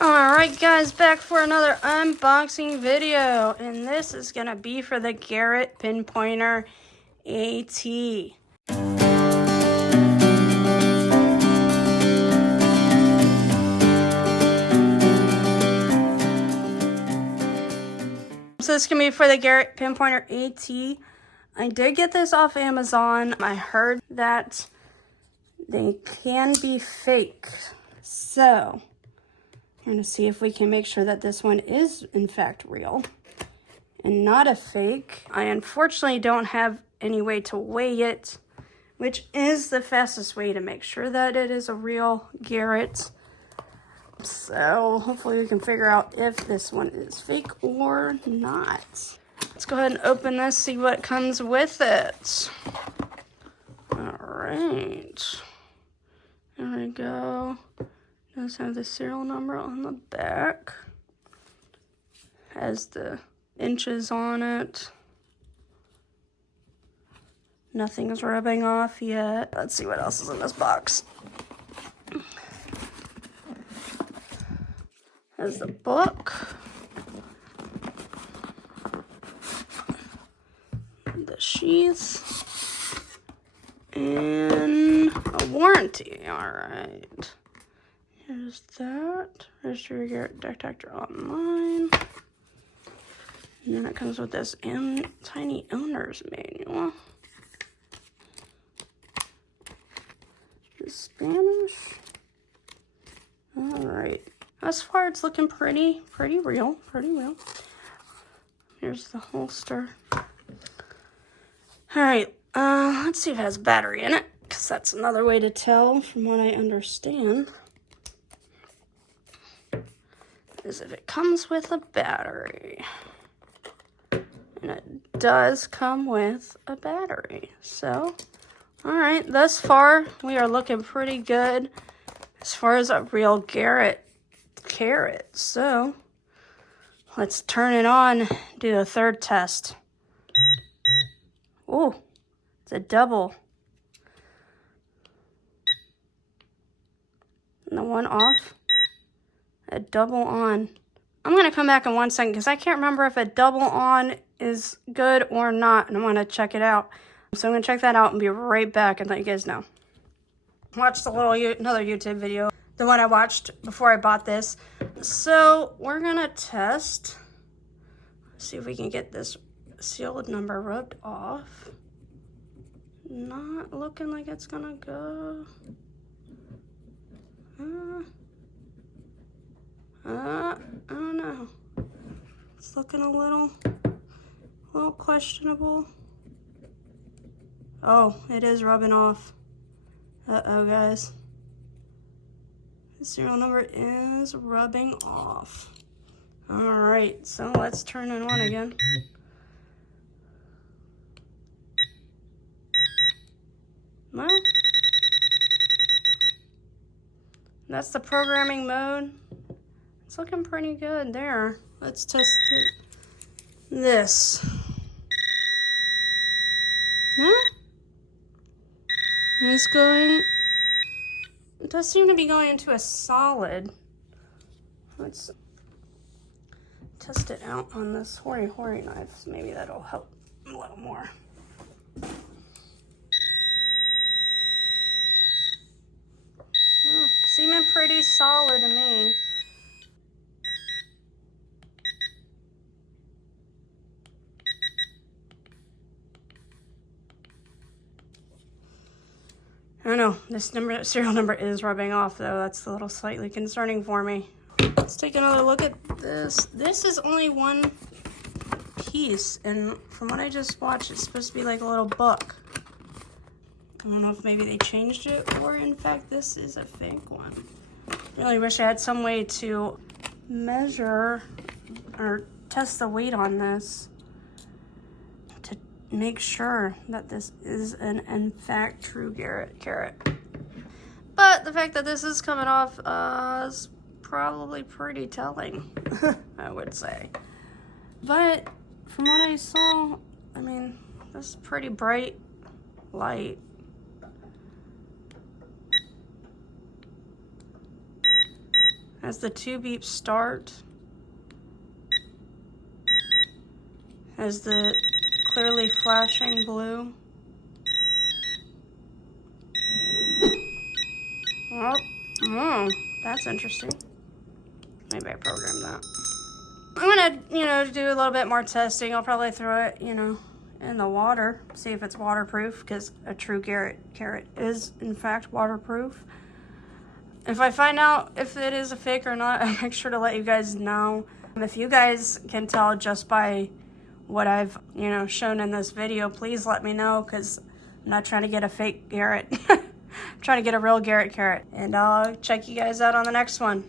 Alright guys, back for another unboxing video, and this is going to be for the Garret pinpointer AT. So this is going to be for the Garret pinpointer AT. I did get this off Amazon. I heard that they can be fake, so we're going to see if we can make sure that this one is, in fact, real and not a fake. I unfortunately don't have any way to weigh it, which is the fastest way to make sure that it is a real Garret. So hopefully we can figure out if this one is fake or not. Let's go ahead and open this, see what comes with it. All right. There we go. Does have the serial number on the back. Has the inches on it. Nothing's rubbing off yet. Let's see what else is in this box. Has the book. The sheath. And a warranty. Alright. Here's that. Register your Garret detector online. And then it comes with this tiny owner's manual. It's Spanish. Alright. Thus far it's looking pretty real. Here's the holster. Alright, let's see if it has a battery in it, because that's another way to tell from what I understand. Is if it comes with a battery. And it does come with a battery. So, alright, thus far we are looking pretty good as far as a real Garret Carrot. So, let's turn it on, do a third test. Oh, it's a double. And the one off. A double on. I'm going to come back in 1 second because I can't remember if a double on is good or not, and I want to check it out. So I'm going to check that out and be right back and let you guys know. Watched another YouTube video, the one I watched before I bought this. So we're going to test, see if we can get this sealed number rubbed off. Not looking like it's going to go. I don't know. It's looking a little questionable. Oh, it is rubbing off. Uh-oh, guys. The serial number is rubbing off. Alright, so let's turn it on again. Well, that's the programming mode. It's looking pretty good there. Let's test this. Huh? It's going, it does seem to be going into a solid. Let's test it out on this hoary knife. Maybe that'll help a little more. Oh, seeming pretty solid to me. I don't know, this serial number is rubbing off though. That's a little slightly concerning for me. Let's take another look at this. This is only one piece, and from what I just watched, it's supposed to be like a little book. I don't know if maybe they changed it, or in fact this is a fake one. Really wish I had some way to measure or test the weight on this to make sure that this is in fact true Garret Carrot. But the fact that this is coming off is probably pretty telling, I would say. But from what I saw, I mean, this is pretty bright light. Has the 2-beep start. Has the clearly flashing blue. Oh, that's interesting. Maybe I programmed that. I'm gonna, do a little bit more testing. I'll probably throw it, in the water, see if it's waterproof, because a true Garret Carrot is, in fact, waterproof. If I find out if it is a fake or not, I'll make sure to let you guys know. If you guys can tell just by what I've, shown in this video, please let me know, because I'm not trying to get a fake Garret. I'm trying to get a real Garret Carrot. And I'll check you guys out on the next one.